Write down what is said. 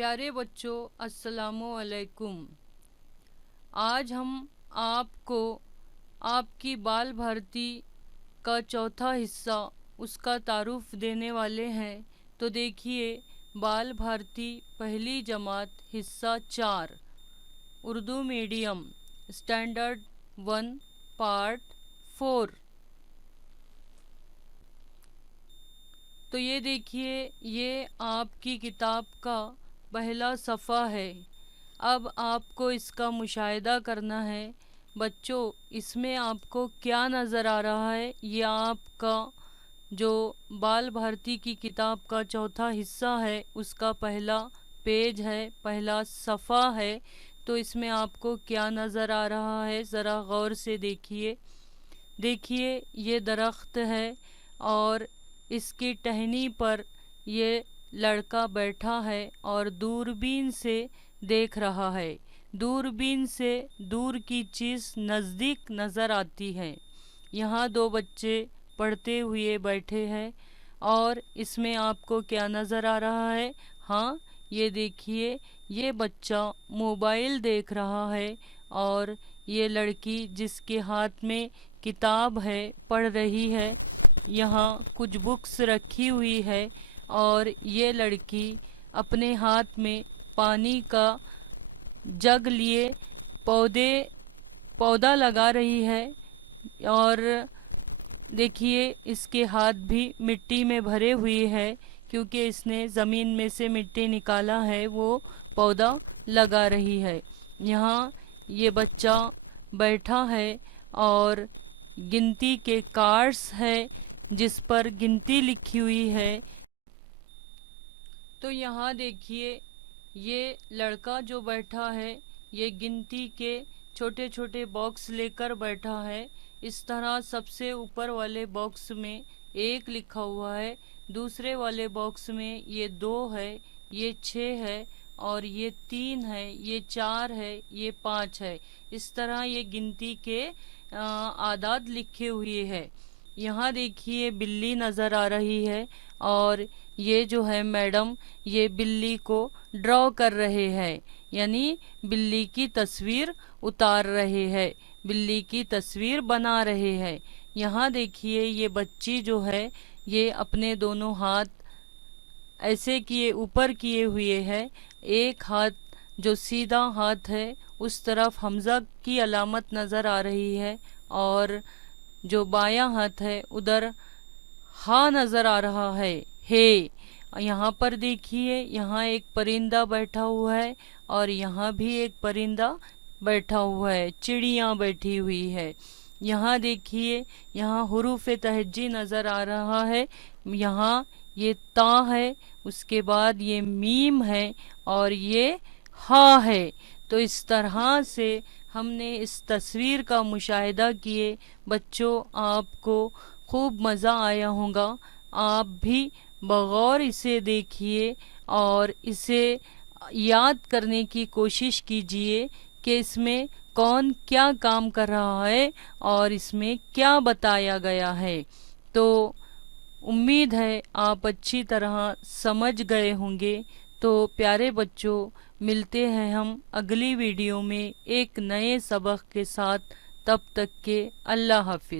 प्यारे बच्चों, अस्सलामु अलैकुम। आज हम आपको आपकी बाल भारती का चौथा हिस्सा उसका तारुफ देने वाले हैं। तो देखिए, बाल भारती पहली जमात हिस्सा 4 उर्दू मीडियम स्टैंडर्ड 1 पार्ट 4। तो ये देखिए, ये आपकी किताब का पहला सफ़ा है। अब आपको इसका मुशाहिदा करना है। बच्चों, इसमें आपको क्या नज़र आ रहा है? ये आपका जो बाल भारती की किताब का चौथा हिस्सा है उसका पहला पेज है, पहला सफ़ा है। तो इसमें आपको क्या नज़र आ रहा है, ज़रा गौर से देखिए। देखिए, ये दरख्त है और इसकी टहनी पर ये लड़का बैठा है और दूरबीन से देख रहा है। दूरबीन से दूर की चीज़ नज़दीक नज़र आती है। यहाँ दो बच्चे पढ़ते हुए बैठे हैं और इसमें आपको क्या नज़र आ रहा है? हाँ, ये देखिए, ये बच्चा मोबाइल देख रहा है और ये लड़की जिसके हाथ में किताब है पढ़ रही है। यहाँ कुछ बुक्स रखी हुई है और ये लड़की अपने हाथ में पानी का जग लिए पौधा लगा रही है। और देखिए, इसके हाथ भी मिट्टी में भरे हुए हैं क्योंकि इसने ज़मीन में से मिट्टी निकाला है, वो पौधा लगा रही है। यहाँ ये बच्चा बैठा है और गिनती के कार्ड्स है जिस पर गिनती लिखी हुई है। तो यहाँ देखिए, ये लड़का जो बैठा है ये गिनती के छोटे छोटे बॉक्स लेकर बैठा है। इस तरह सबसे ऊपर वाले बॉक्स में 1 लिखा हुआ है, दूसरे वाले बॉक्स में ये 2 है, ये 6 है और ये 3 है, ये 4 है, ये 5 है। इस तरह ये गिनती के आदाद लिखे हुए है। यहाँ देखिए, बिल्ली नज़र आ रही है और ये जो है मैडम, ये बिल्ली को ड्रॉ कर रहे हैं, यानी बिल्ली की तस्वीर उतार रहे हैं, बिल्ली की तस्वीर बना रहे हैं। यहाँ देखिए, ये बच्ची जो है ये अपने दोनों हाथ ऐसे किए ऊपर किए हुए है। एक हाथ जो सीधा हाथ है उस तरफ हमजा की अलामत नज़र आ रही है और जो बायां हाथ है उधर हा नज़र आ रहा है, हे। यहाँ पर देखिए, यहाँ एक परिंदा बैठा हुआ है और यहाँ भी एक परिंदा बैठा हुआ है, चिड़िया बैठी हुई है। यहाँ देखिए, यहाँ हुरूफ तहज्जी नज़र आ रहा है। यहाँ ये ता है, उसके बाद ये मीम है और ये हा है। तो इस तरह से हमने इस तस्वीर का मुशाहिदा किए। बच्चों, आपको खूब मज़ा आया होगा। आप भी बगौर इसे देखिए और इसे याद करने की कोशिश कीजिए कि इसमें कौन क्या काम कर रहा है और इसमें क्या बताया गया है। तो उम्मीद है आप अच्छी तरह समझ गए होंगे। तो प्यारे बच्चों, मिलते हैं हम अगली वीडियो में एक नए सबक के साथ। तब तक के अल्लाह हाफिज़।